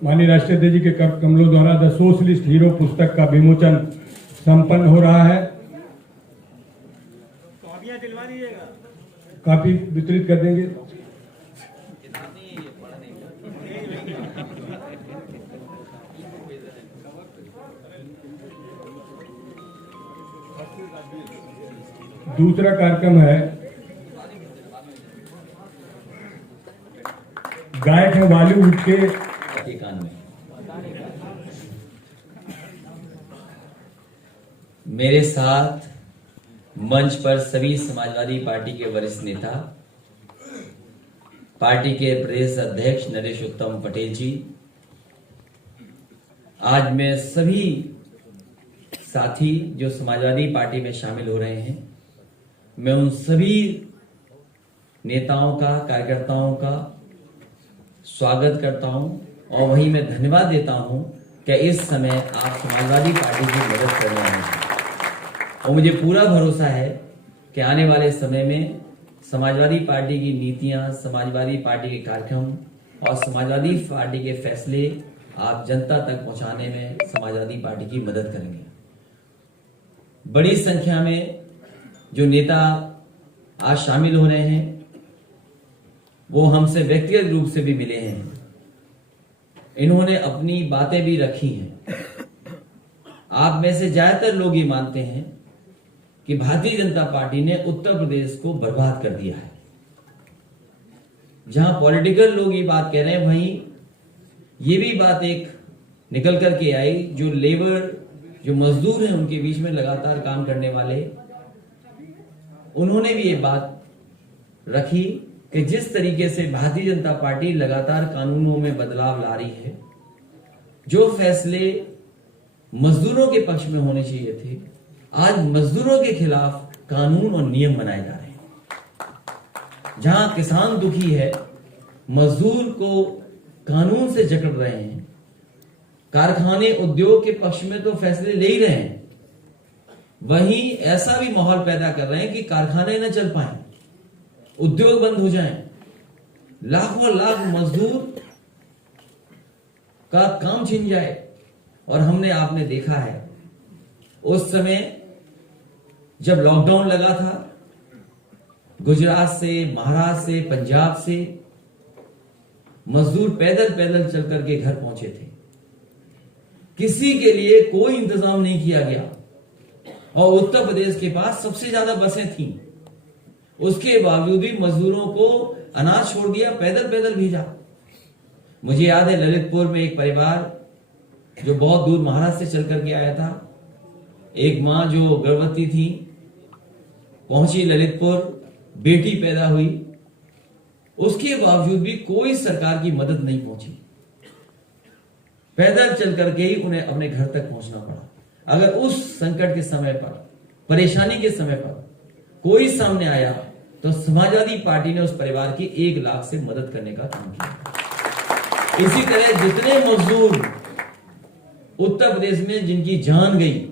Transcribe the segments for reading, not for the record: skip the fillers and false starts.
माननीय राष्ट्रीय अध्यक्ष जी के कमलों द्वारा द सोशलिस्ट हीरो पुस्तक का विमोचन संपन्न हो रहा है। दिलवा दीजिएगा, काफी वितरित कर देंगे। दूसरा कार्यक्रम है गायक है बॉलीवुड के मेरे साथ मंच पर सभी समाजवादी पार्टी के वरिष्ठ नेता, पार्टी के प्रदेश अध्यक्ष नरेश उत्तम पटेल जी, आज मैं सभी साथी जो समाजवादी पार्टी में शामिल हो रहे हैं, मैं उन सभी नेताओं का, कार्यकर्ताओं का स्वागत करता हूं और वहीं मैं धन्यवाद देता हूं कि इस समय आप समाजवादी पार्टी की मदद कर रहे हैं और मुझे पूरा भरोसा है कि आने वाले समय में समाजवादी पार्टी की नीतियां, समाजवादी पार्टी के कार्यक्रम और समाजवादी पार्टी के फैसले आप जनता तक पहुंचाने में समाजवादी पार्टी की मदद करेंगे। बड़ी संख्या में जो नेता आज शामिल हो रहे हैं वो हमसे व्यक्तिगत रूप से भी मिले हैं, इन्होंने अपनी बातें भी रखी हैं। आप में से ज्यादातर लोग ये मानते हैं कि भारतीय जनता पार्टी ने उत्तर प्रदेश को बर्बाद कर दिया है। जहां पॉलिटिकल लोग ये बात कह रहे हैं, वहीं ये भी बात एक निकल करके आई, जो लेबर, जो मजदूर हैं उनके बीच में लगातार काम करने वाले, उन्होंने भी ये बात रखी कि जिस तरीके से भारतीय जनता पार्टी लगातार कानूनों में बदलाव ला रही है, जो फैसले मजदूरों के पक्ष में होने चाहिए थे, आज मजदूरों के खिलाफ कानून और नियम बनाए जा रहे हैं। जहां किसान दुखी है, मजदूर को कानून से जकड़ रहे हैं, कारखाने उद्योग के पक्ष में तो फैसले ले ही रहे हैं, वहीं ऐसा भी माहौल पैदा कर रहे हैं कि कारखाने न चल पाए, उद्योग बंद हो जाएं, लाखों लाख मजदूर का काम छिन जाए। और हमने, आपने देखा है उस समय जब लॉकडाउन लगा था, गुजरात से, महाराष्ट्र से, पंजाब से मजदूर पैदल पैदल चल करके घर पहुंचे थे। किसी के लिए कोई इंतजाम नहीं किया गया और उत्तर प्रदेश के पास सबसे ज्यादा बसें थीं, उसके बावजूद भी मजदूरों को अनाज छोड़ दिया, पैदल पैदल भेजा। मुझे याद है ललितपुर में एक परिवार जो बहुत दूर महाराष्ट्र से चल करके आया था, एक मां जो गर्भवती थी, पहुंची ललितपुर, बेटी पैदा हुई, उसके बावजूद भी कोई सरकार की मदद नहीं पहुंची, पैदल चल करके ही उन्हें अपने घर तक पहुंचना पड़ा। अगर उस संकट के समय पर, परेशानी के समय पर कोई सामने आया तो समाजवादी पार्टी ने उस परिवार की 1 लाख से मदद करने का काम किया। इसी तरह जितने मजदूर उत्तर प्रदेश में जिनकी जान गई,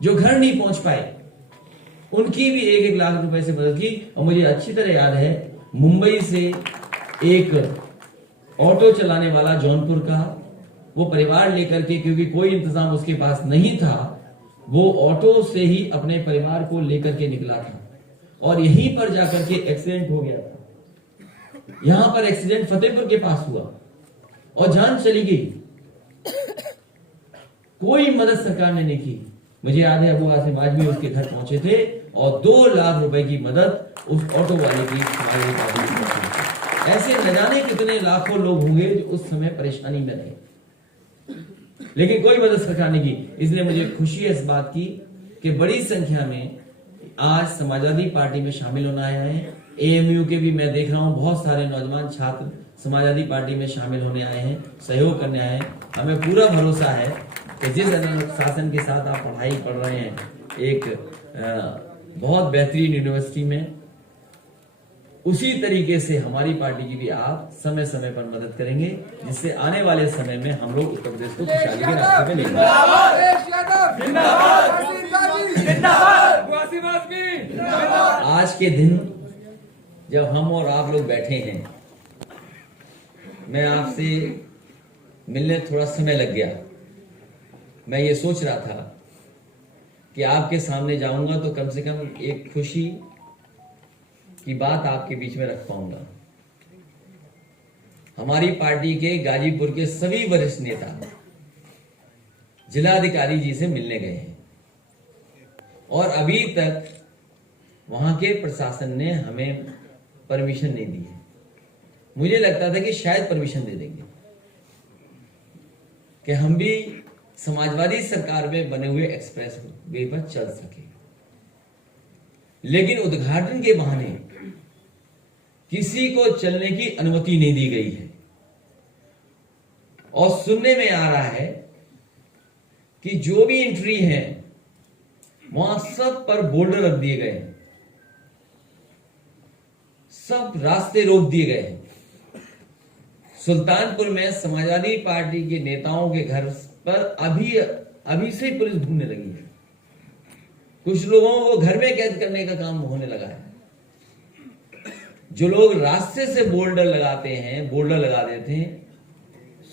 जो घर नहीं पहुंच पाए, उनकी भी 1-1 लाख रुपए से मदद की। और मुझे अच्छी तरह याद है, मुंबई से एक ऑटो चलाने वाला जौनपुर का, वो परिवार लेकर के, क्योंकि कोई इंतजाम उसके पास नहीं था, वो ऑटो से ही अपने परिवार को लेकर के निकला था और यहीं पर जाकर के एक्सीडेंट हो गया था। यहां पर एक्सीडेंट फतेहपुर के पास हुआ और जान चली गई, कोई मदद सरकार ने नहीं की। मुझे याद है अबू आसिम आजमी उसके घर पहुंचे थे और 2 लाख रुपए की मदद उस ऑटो वाले की समाजवादी पार्टी की। ऐसे न जाने कितने लाखों लोग होंगे जो उस समय परेशानी में रहे, लेकिन कोई मदद सरकार ने की। इसलिए मुझे खुशी है इस बात की कि बड़ी संख्या में आज समाजवादी पार्टी में शामिल होना आया है। एएमयू के भी मैं देख रहा हूं बहुत सारे नौजवान छात्र समाजवादी पार्टी में शामिल होने आए हैं, सहयोग करने आए हैं। हमें पूरा भरोसा है कि जिस अनुशासन के साथ आप पढ़ाई पढ़ रहे हैं, एक बहुत बेहतरीन यूनिवर्सिटी में, उसी तरीके से हमारी पार्टी की भी आप समय समय पर मदद करेंगे, जिससे आने वाले समय में हम लोग उत्तर प्रदेश को खुशहाली के रास्ते में लेंगे। आज के दिन जब हम और आप लोग बैठे हैं, मैं आपसे मिलने थोड़ा समय लग गया। मैं ये सोच रहा था कि आपके सामने जाऊंगा तो कम से कम एक खुशी की बात आपके बीच में रख पाऊंगा। हमारी पार्टी के गाजीपुर के सभी वरिष्ठ नेता जिलाधिकारी जी से मिलने गए हैं और अभी तक वहां के प्रशासन ने हमें परमिशन नहीं दी है। मुझे लगता था कि शायद परमिशन दे देंगे कि हम भी समाजवादी सरकार में बने हुए एक्सप्रेस वे पर चल सके, लेकिन उद्घाटन के बहाने किसी को चलने की अनुमति नहीं दी गई है। और सुनने में आ रहा है कि जो भी एंट्री है वहां सब पर बोल्डर रख दिए गए हैं, सब रास्ते रोक दिए गए हैं। सुल्तानपुर में समाजवादी पार्टी के नेताओं के घर पर अभी से ही पुलिस घूमने लगी है। कुछ लोगों को घर में कैद करने का काम होने लगा है। जो लोग रास्ते से बोल्डर लगाते हैं, बोल्डर लगा देते हैं,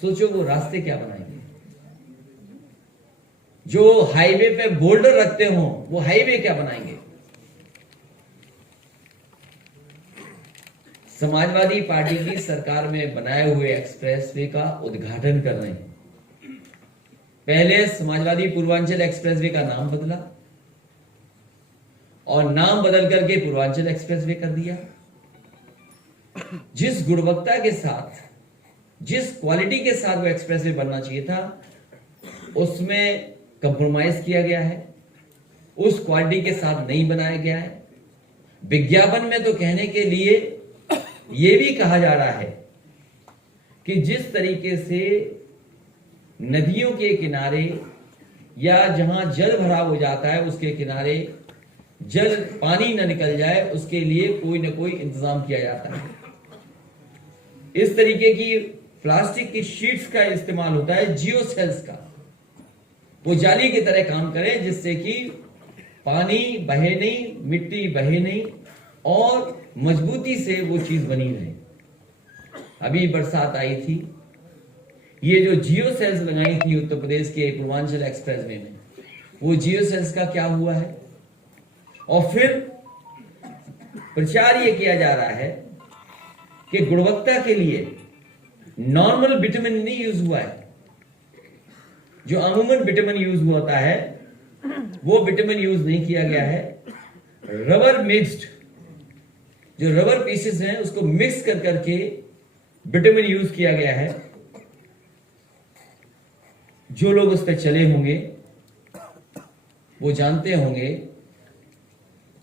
सोचो वो रास्ते क्या बनाएंगे। जो हाईवे पे बोल्डर रखते हो वो हाईवे क्या बनाएंगे। समाजवादी पार्टी की सरकार में बनाए हुए एक्सप्रेसवे का उद्घाटन कर रहे हैं। पहले समाजवादी पूर्वांचल एक्सप्रेसवे का नाम बदला और नाम बदल करके पूर्वांचल एक्सप्रेसवे कर दिया। जिस गुणवत्ता के साथ, जिस क्वालिटी के साथ वो एक्सप्रेसवे बनना चाहिए था, उसमें कंप्रोमाइज किया गया है, उस क्वालिटी के साथ नहीं बनाया गया है। विज्ञापन में तो कहने के लिए यह भी कहा जा रहा है कि जिस तरीके से नदियों के किनारे या जहां जल भराव हो जाता है उसके किनारे जल पानी न निकल जाए उसके लिए कोई ना कोई इंतजाम किया जाता है। इस तरीके की प्लास्टिक की शीट्स का इस्तेमाल होता है, जियो सेल्स का, वो जाली की तरह काम करे जिससे कि पानी बहे नहीं, मिट्टी बहे नहीं और मजबूती से वो चीज बनी रहे। अभी बरसात आई थी, ये जो जियो सेल्स लगाई थी उत्तर प्रदेश के पूर्वांचल एक्सप्रेसवे में, वो जियो सेल्स का क्या हुआ है। और फिर प्रचार ये किया जा रहा है कि गुणवत्ता के लिए नॉर्मल विटामिन नहीं यूज हुआ है। जो अमूमन विटामिन यूज होता है वो विटामिन यूज नहीं किया गया है। रबर मिक्स्ड, जो रबर पीसेस हैं उसको मिक्स कर करके विटामिन यूज किया गया है। जो लोग उस पर चले होंगे वो जानते होंगे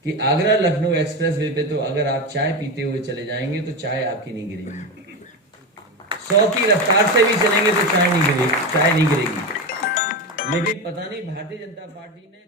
कि आगरा लखनऊ एक्सप्रेसवे पे तो अगर आप चाय पीते हुए चले जाएंगे तो चाय आपकी नहीं गिरेगी। 100 की रफ्तार से भी चलेंगे तो चाय नहीं गिरेगी। लेकिन पता नहीं भारतीय जनता पार्टी ने